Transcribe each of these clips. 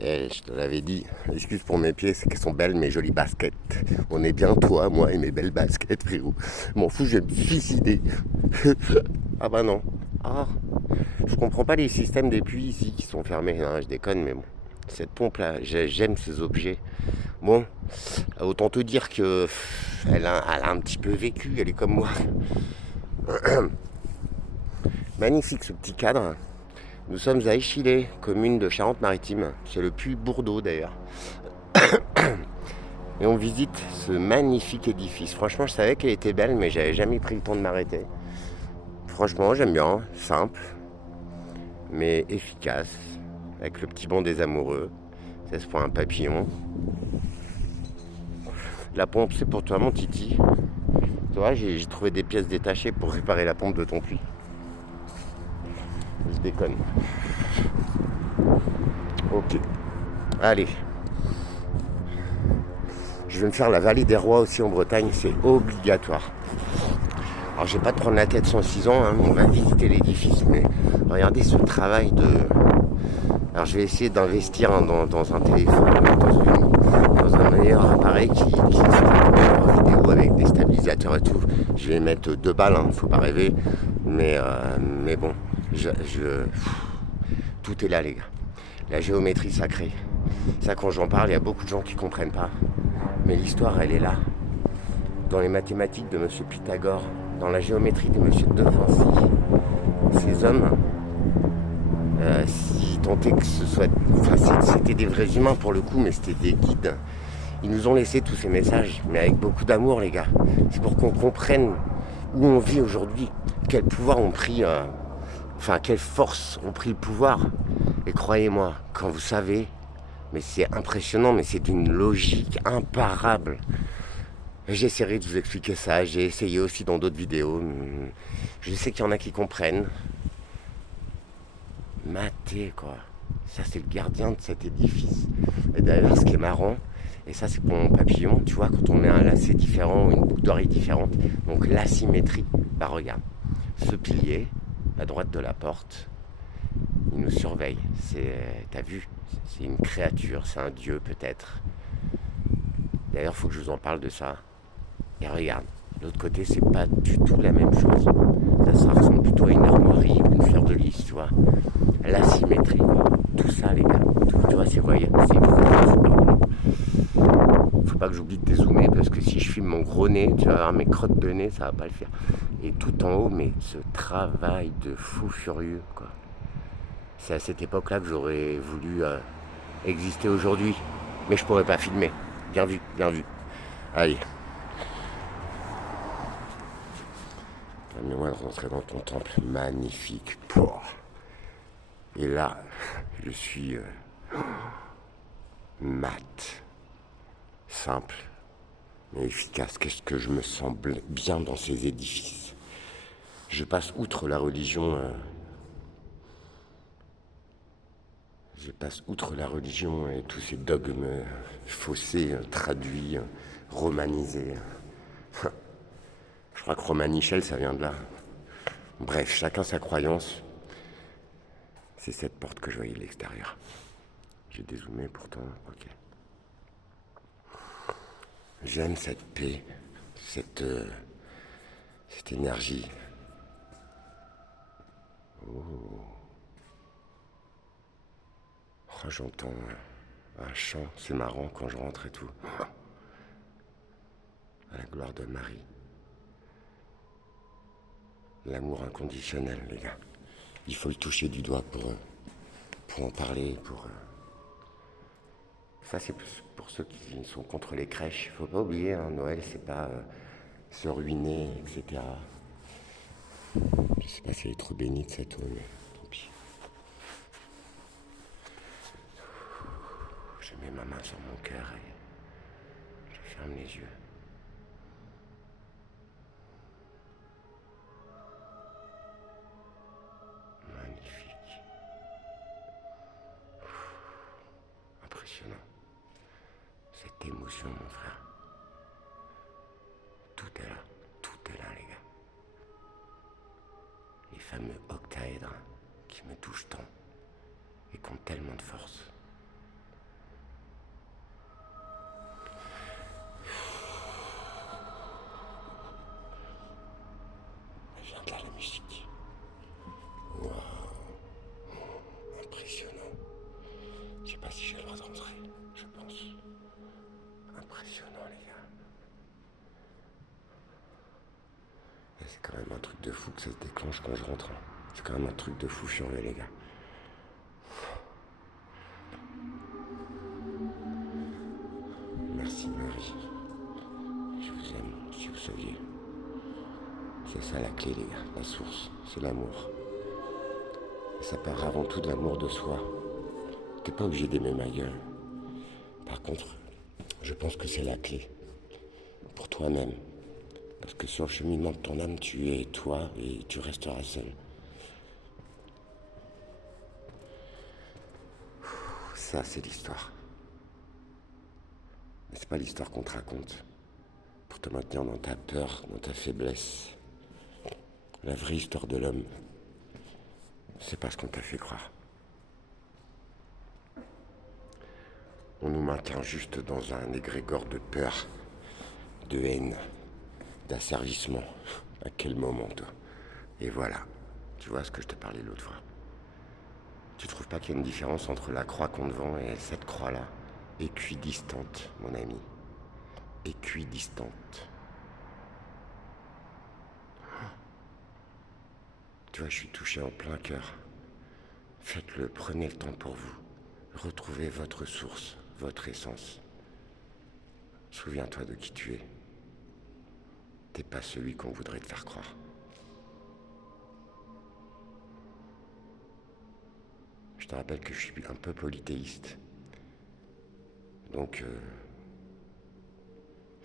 Et je te l'avais dit, excuse pour mes pieds, c'est qu'elles sont belles mes jolies baskets. On est bien toi, moi et mes belles baskets, frérot. M'en fous, je vais me suicider. Ah bah non. Ah, je comprends pas les systèmes des puits ici qui sont fermés. Non, je déconne, mais bon. Cette pompe là, j'aime ces objets. Bon, autant te dire que elle a un petit peu vécu, elle est comme moi. Magnifique ce petit cadre. Nous sommes à Échillé, commune de Charente-Maritime. C'est le puits Bourdeau d'ailleurs. Et on visite ce magnifique édifice. Franchement, je savais qu'elle était belle, mais j'avais jamais pris le temps de m'arrêter. Franchement, j'aime bien. Simple, mais efficace. Avec le petit banc des amoureux. Ça se prend un papillon. La pompe, c'est pour toi, mon titi. Tu vois, j'ai trouvé des pièces détachées pour réparer la pompe de ton puits. Je déconne. Ok. Allez. Je vais me faire la vallée des rois aussi en Bretagne. C'est obligatoire. Alors, je vais pas te prendre la tête 106 ans. Hein, on va visiter l'édifice. Mais regardez ce travail de... Alors, je vais essayer d'investir dans un téléphone, dans un meilleur appareil qui vidéo avec des stabilisateurs et tout. Je vais mettre 2 balles, hein, faut pas rêver. Mais bon, tout est là, les gars. La géométrie sacrée. Ça, quand j'en parle, il y a beaucoup de gens qui comprennent pas. Mais l'histoire, elle est là. Dans les mathématiques de Monsieur Pythagore, dans la géométrie de Monsieur De Vinci. Ces hommes, si tant est que ce soit... Enfin, c'était des vrais humains pour le coup, mais c'était des guides. Ils nous ont laissé tous ces messages, mais avec beaucoup d'amour, les gars. C'est pour qu'on comprenne où on vit aujourd'hui, quel pouvoir ont pris... quelle force ont pris le pouvoir. Et croyez-moi, quand vous savez, mais c'est impressionnant, mais c'est d'une logique imparable. J'essaierai de vous expliquer ça, j'ai essayé aussi dans d'autres vidéos. Je sais qu'il y en a qui comprennent. Maté, quoi. Ça, c'est le gardien de cet édifice. Et d'ailleurs, ce qui est marrant, et ça, c'est pour mon papillon, tu vois, quand on met un lacet différent ou une boucle d'oreille différente, donc l'asymétrie, bah regarde, ce pilier, à droite de la porte, il nous surveille. T'as vu, c'est une créature, c'est un dieu peut-être. D'ailleurs, il faut que je vous en parle de ça. Et regarde, l'autre côté, c'est pas du tout la même chose. Ça ressemble plutôt à une armoirie, une fleur de lys, tu vois. L'asymétrie, tout ça, les gars. Tout, tu vois, c'est royal. C'est super bon. Faut pas que j'oublie de dézoomer parce que si je filme mon gros nez, tu vas voir mes crottes de nez, ça va pas le faire. Et tout en haut, mais ce travail de fou furieux, quoi. C'est à cette époque-là que j'aurais voulu exister aujourd'hui. Mais je pourrais pas filmer. Bien vu, bien vu. Allez. Permets-moi de rentrer dans ton temple magnifique. Pouah. Et là, je suis mat, simple, mais efficace. Qu'est-ce que je me sens bien dans ces édifices. Je passe outre la religion. Je passe outre la religion et tous ces dogmes faussés, traduits, romanisés. Je crois que Romanichel, ça vient de là. Bref, chacun sa croyance. C'est cette porte que je voyais de l'extérieur. J'ai dézoomé pourtant, ok. J'aime cette paix, cette énergie. Oh, j'entends un chant, c'est marrant quand je rentre et tout. À la gloire de Marie. L'amour inconditionnel, les gars. Il faut le toucher du doigt pour en parler, Ça, c'est pour ceux qui sont contre les crèches. Faut pas oublier, hein, Noël, c'est pas se ruiner, etc. Je sais pas si elle est trop bénite cette eau, mais tant pis. Je mets ma main sur mon cœur et je ferme les yeux. Magnifique. Impressionnant. Cette émotion, mon frère. Tout est là. Tout est là, les gars. Les fameux octaèdres qui me touchent tant et qui ont tellement de force. sais pas si j'ai le droit de rentrer, je pense. Impressionnant, les gars. Et c'est quand même un truc de fou que ça se déclenche quand je rentre. C'est quand même un truc de fou furieux, les gars. Merci, Marie. Je vous aime, si vous saviez. C'est ça la clé, les gars. La source, c'est l'amour. Et ça part avant tout de l'amour de soi. T'es pas obligé d'aimer ma gueule. Par contre, je pense que c'est la clé. Pour toi-même. Parce que sur le cheminement de ton âme, tu es toi et tu resteras seul. Ça, c'est l'histoire. Mais c'est pas l'histoire qu'on te raconte. Pour te maintenir dans ta peur, dans ta faiblesse. La vraie histoire de l'homme, c'est pas ce qu'on t'a fait croire. On nous maintient juste dans un égrégore de peur, de haine, d'asservissement. À quel moment, toi? Et voilà. Tu vois ce que je te parlais l'autre fois. Tu trouves pas qu'il y a une différence entre la croix qu'on te vend et cette croix-là? Équidistante, mon ami. Équidistante. Tu vois, je suis touché en plein cœur. Faites-le, prenez le temps pour vous. Retrouvez votre source, votre essence. Souviens-toi de qui tu es. T'es pas celui qu'on voudrait te faire croire. Je te rappelle que je suis un peu polythéiste. Donc,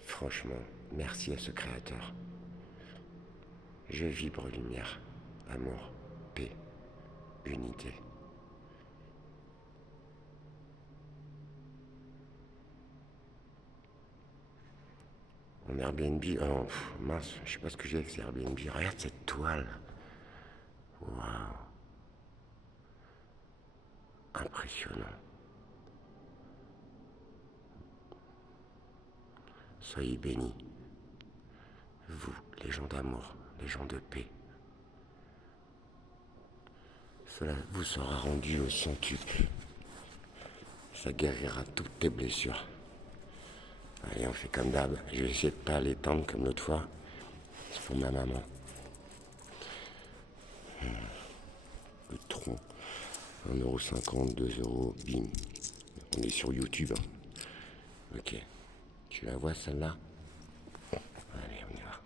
franchement, merci à ce créateur. Je vibre lumière, amour, paix, unité. En Airbnb, oh mince, je sais pas ce que j'ai avec ces Airbnb. Regarde cette toile. Waouh. Impressionnant. Soyez bénis. Vous, les gens d'amour, les gens de paix. Cela vous sera rendu au centuple. Ça guérira toutes tes blessures. Allez, on fait comme d'hab. Je vais essayer de pas l'étendre comme l'autre fois. C'est pour ma maman. Le tronc. 1,50 €, 2 €, bim. On est sur YouTube. Hein. Ok. Tu la vois celle-là? Allez, on y va.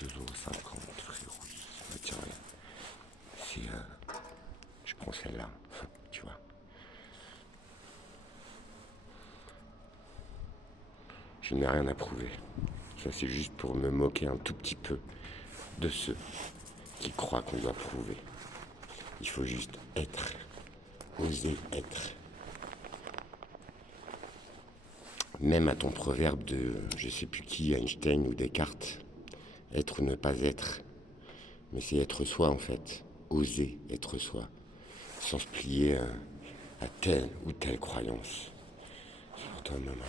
2,50 €, frérot. Ça me tient rien. Si je prends celle-là, tu vois. Je n'ai rien à prouver. Ça, c'est juste pour me moquer un tout petit peu de ceux qui croient qu'on doit prouver. Il faut juste être, oser être. Même à ton proverbe de je sais plus qui, Einstein ou Descartes, être ou ne pas être. Mais c'est être soi en fait, oser être soi, sans se plier à telle ou telle croyance. C'est pour toi, maman.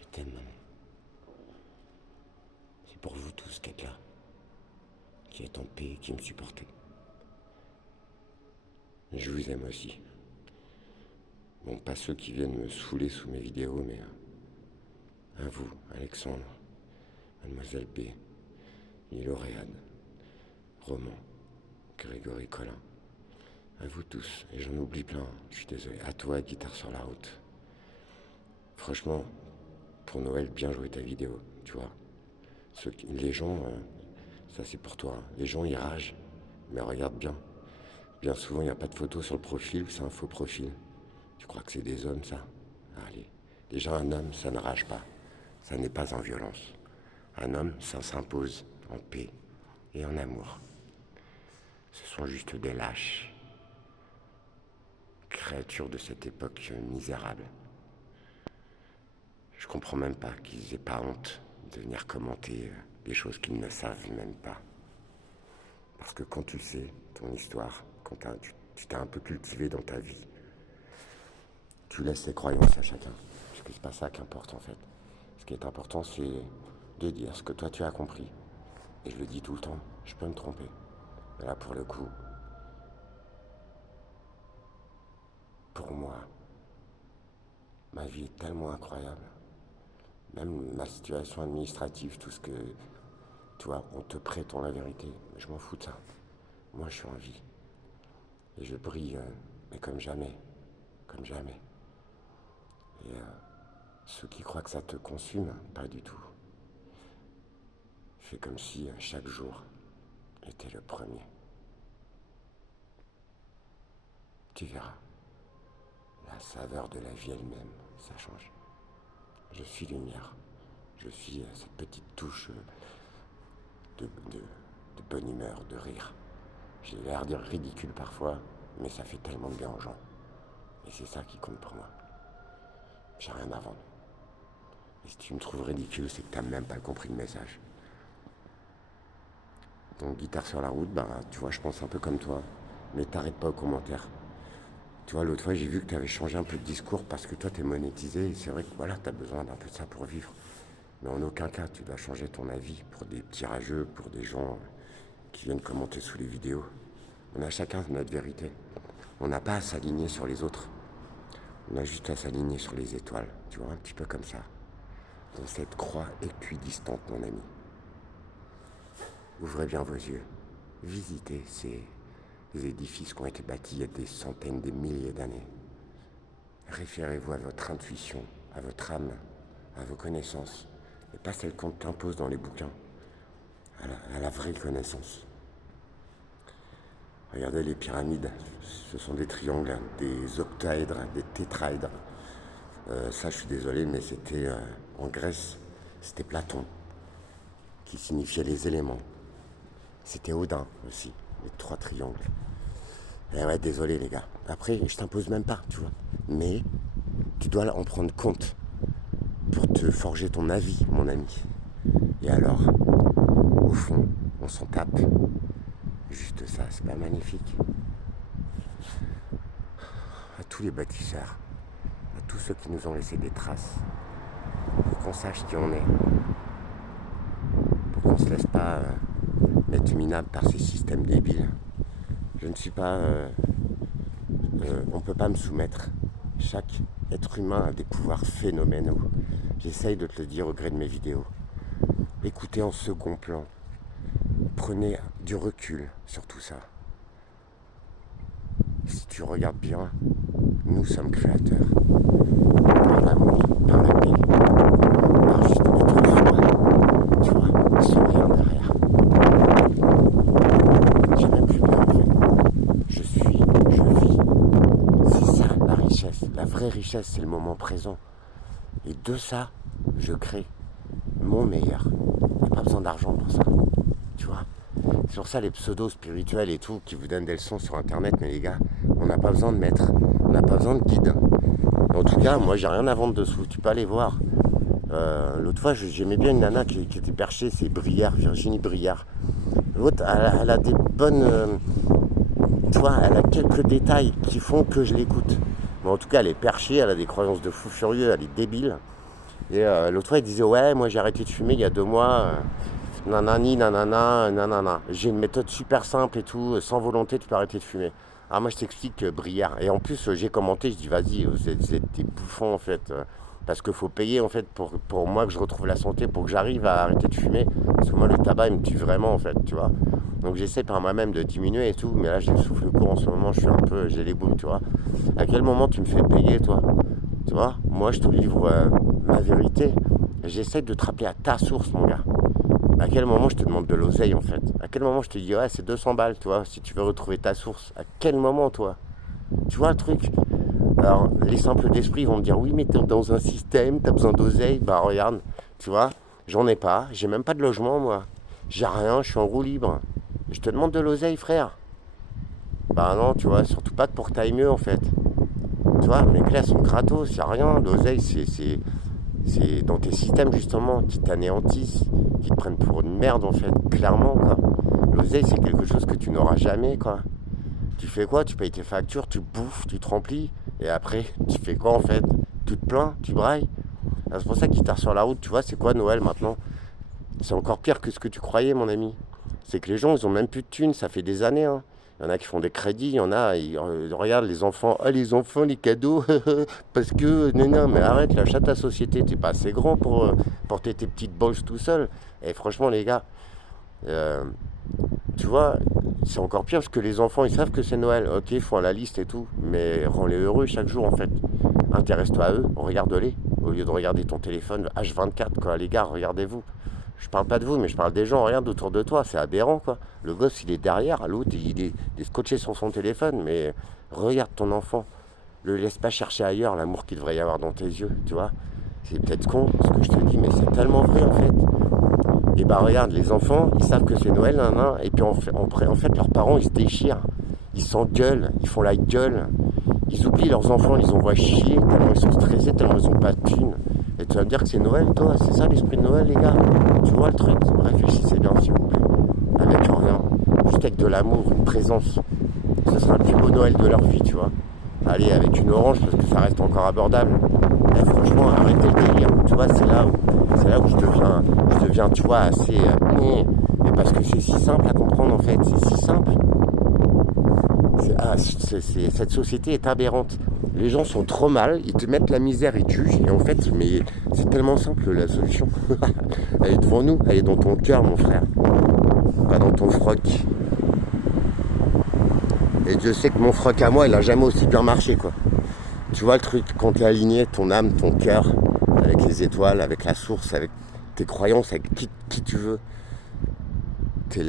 Je t'aime, maman. C'est pour vous tous qui êtes là, qui êtes en paix, qui me supportez. Je vous aime aussi. Bon, pas ceux qui viennent me saouler sous mes vidéos, mais à vous, Alexandre, Mademoiselle B, Lauréane, Roman, Grégory Collin. À vous tous, et j'en oublie plein, je suis désolé. À toi, Guitare sur la route. Franchement, pour Noël, bien joué ta vidéo, tu vois. Les gens, ça c'est pour toi, hein. Les gens ils ragent, mais regarde bien. Bien souvent, il n'y a pas de photo sur le profil, c'est un faux profil. Tu crois que c'est des hommes, ça? Allez. Déjà, un homme, ça ne rage pas. Ça n'est pas en violence. Un homme, ça s'impose en paix et en amour. Ce sont juste des lâches. Créatures de cette époque misérable. Je comprends même pas qu'ils aient pas honte de venir commenter des choses qu'ils ne savent même pas. Parce que quand tu sais ton histoire, quand tu t'es un peu cultivé dans ta vie, tu laisses les croyances à chacun. Parce que c'est pas ça qui importe en fait. Ce qui est important, c'est de dire ce que toi tu as compris. Et je le dis tout le temps, je peux me tromper. Mais là pour le coup, pour moi, ma vie est tellement incroyable. Même ma situation administrative, tout ce que, tu vois, on te prétend la vérité. Mais je m'en fous de ça. Moi, je suis en vie. Et je brille, mais comme jamais. Comme jamais. Et ceux qui croient que ça te consume, pas du tout. Fais comme si chaque jour était le premier. Tu verras. La saveur de la vie elle-même, ça change. Je suis lumière. Je suis cette petite touche de bonne humeur, de rire. J'ai l'air de ridicule parfois, mais ça fait tellement de bien aux gens. Et c'est ça qui compte pour moi. J'ai rien à vendre. Et si tu me trouves ridicule, c'est que t'as même pas compris le message. Donc guitare sur la route, bah tu vois, je pense un peu comme toi. Mais t'arrêtes pas aux commentaires. Tu vois, l'autre fois, j'ai vu que tu avais changé un peu de discours parce que toi, tu es monétisé. Et c'est vrai que voilà, tu as besoin d'un peu de ça pour vivre. Mais en aucun cas, tu dois changer ton avis pour des petits rageux, pour des gens qui viennent commenter sous les vidéos. On a chacun notre vérité. On n'a pas à s'aligner sur les autres. On a juste à s'aligner sur les étoiles. Tu vois, un petit peu comme ça. Dans cette croix équidistante, mon ami. Ouvrez bien vos yeux. Visitez ces édifices qui ont été bâtis il y a des centaines, des milliers d'années. Référez-vous à votre intuition, à votre âme, à vos connaissances, et pas celles qu'on t'impose dans les bouquins, à la vraie connaissance. Regardez les pyramides, ce sont des triangles, des octaèdres, des tétraèdres. Ça, je suis désolé, mais c'était en Grèce, c'était Platon, qui signifiait les éléments. C'était Odin aussi, les 3 triangles. Eh ouais, désolé les gars. Après, je t'impose même pas, tu vois. Mais tu dois en prendre compte pour te forger ton avis, mon ami. Et alors, au fond, on s'en tape. Juste ça, c'est pas magnifique. À tous les bâtisseurs, à tous ceux qui nous ont laissé des traces, pour qu'on sache qui on est, pour qu'on se laisse pas mettre minable par ces systèmes débiles. Je ne suis pas... on ne peut pas me soumettre. Chaque être humain a des pouvoirs phénoménaux. J'essaye de te le dire au gré de mes vidéos. Écoutez en second plan. Prenez du recul sur tout ça. Si tu regardes bien, nous sommes créateurs. Par l'amour, par la paix, par juste notre foi. Tu vois, sans rien derrière. J'ai même plus peur en fait. Je suis, je vis. C'est ça la richesse. La vraie richesse, c'est le moment présent. Et de ça, je crée mon meilleur. Il n'y a pas besoin d'argent pour ça. Tu vois. C'est pour ça les pseudos spirituels et tout qui vous donnent des leçons sur internet, mais les gars, on n'a pas besoin de maître, on n'a pas besoin de guide. En tout cas, moi j'ai rien à vendre dessous, tu peux aller voir. L'autre fois, j'aimais bien une nana qui était perchée, c'est Brière, Virginie Brière. L'autre, elle a des bonnes... tu vois, elle a quelques détails qui font que je l'écoute. Mais en tout cas, elle est perchée, elle a des croyances de fou furieux, elle est débile. Et l'autre fois, elle disait, ouais, moi j'ai arrêté de fumer il y a 2 mois. Nanani, nanana, nanana. J'ai une méthode super simple et tout, sans volonté, tu peux arrêter de fumer. Alors moi, je t'explique, Brière. Et en plus, j'ai commenté, je dis, vas-y, vous êtes des bouffons, en fait. Parce qu'il faut payer, en fait, pour moi que je retrouve la santé, pour que j'arrive à arrêter de fumer. Parce que moi, le tabac, il me tue vraiment, en fait, tu vois. Donc j'essaie par moi-même de diminuer et tout. Mais là, j'ai le souffle court en ce moment, je suis un peu, j'ai les boules, tu vois. À quel moment tu me fais payer, toi? Tu vois, moi, je te livre ma vérité. J'essaie de te rappeler à ta source, mon gars. À quel moment je te demande de l'oseille, en fait? À quel moment je te dis, ouais, c'est 200 balles, tu vois, si tu veux retrouver ta source? À quel moment, toi? Tu vois le truc? Alors, les simples d'esprit vont me dire, oui, mais t'es dans un système, t'as besoin d'oseille. Bah, regarde, tu vois, j'en ai pas, j'ai même pas de logement, moi. J'ai rien, je suis en roue libre. Je te demande de l'oseille, frère. Bah non, tu vois, surtout pas pour que t'ailles mieux, en fait. Tu vois, mes clés, elles sont gratos, y a rien. L'oseille, c'est dans tes systèmes, justement, qui t'anéantissent, qui te prennent pour une merde, en fait, clairement, quoi. L'oseille, c'est quelque chose que tu n'auras jamais, quoi. Tu fais quoi? Tu payes tes factures, tu bouffes, tu te remplis, et après, tu fais quoi, en fait? Tu te plains, tu brailles. Alors, c'est pour ça que guitare sur la route, tu vois, c'est quoi Noël, maintenant? C'est encore pire que ce que tu croyais, mon ami. C'est que les gens, ils ont même plus de thunes, ça fait des années, hein. Il y en a qui font des crédits, il y en a, regarde les enfants, ah les enfants, les cadeaux, parce que, non, mais arrête, lâche ta société, t'es pas assez grand pour porter tes petites bolses tout seul. Et franchement, les gars, euh, tu vois, c'est encore pire parce que les enfants, ils savent que c'est Noël. Ok, ils font la liste et tout, mais rends-les heureux chaque jour, en fait. Intéresse-toi à eux, regarde-les, au lieu de regarder ton téléphone H24, quoi. Les gars, regardez-vous. Je parle pas de vous, mais je parle des gens, regarde autour de toi, c'est aberrant, quoi. Le gosse, il est derrière, l'autre, il est scotché sur son téléphone, mais regarde ton enfant. Le laisse pas chercher ailleurs l'amour qu'il devrait y avoir dans tes yeux, tu vois. C'est peut-être con ce que je te dis, mais c'est tellement vrai, en fait. Et bah regarde, les enfants, ils savent que c'est Noël, et puis en fait, leurs parents, ils se déchirent. Ils s'engueulent, ils font la gueule. Ils oublient leurs enfants, ils les envoient chier, tellement ils sont stressés, tellement ils ont pas de thunes. Et tu vas me dire que c'est Noël, toi, c'est ça l'esprit de Noël, les gars. Tu vois le truc, réfléchissez bien, s'il vous plaît. Avec rien, juste avec de l'amour, une présence. Ce sera le plus beau Noël de leur vie, tu vois. Allez, avec une orange, parce que ça reste encore abordable. Et franchement, arrêtez le délire. Tu vois, c'est là où je deviens, tu vois, assez... mais parce que c'est si simple à comprendre, en fait. C'est si simple. Cette société est aberrante. Les gens sont trop mal, ils te mettent la misère, ils te jugent. Et en fait, mais c'est tellement simple la solution. Elle est devant nous, elle est dans ton cœur, mon frère. Pas dans ton froc. Et Dieu sait que mon froc à moi, il a jamais aussi bien marché, quoi. Tu vois le truc, quand tu es aligné, ton âme, ton cœur, avec les étoiles, avec la source, avec tes croyances, avec qui tu veux, t'es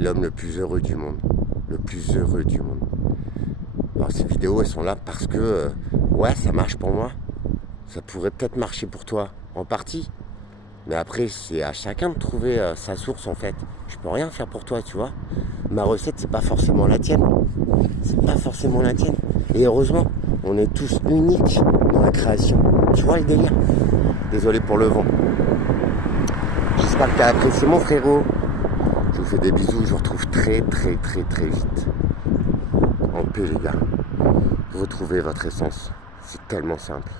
l'homme le plus heureux du monde. Le plus heureux du monde. Alors ces vidéos, elles sont là parce que, ouais, ça marche pour moi. Ça pourrait peut-être marcher pour toi, en partie. Mais après, c'est à chacun de trouver sa source, en fait. Je peux rien faire pour toi, tu vois. Ma recette, c'est pas forcément la tienne. C'est pas forcément la tienne. Et heureusement, on est tous uniques dans la création. Tu vois le délire? Désolé pour le vent. J'espère que tu as apprécié, mon frérot. Je vous fais des bisous. Je vous retrouve très, très, très, très vite. En paix, les gars. Retrouvez votre essence. C'est tellement simple.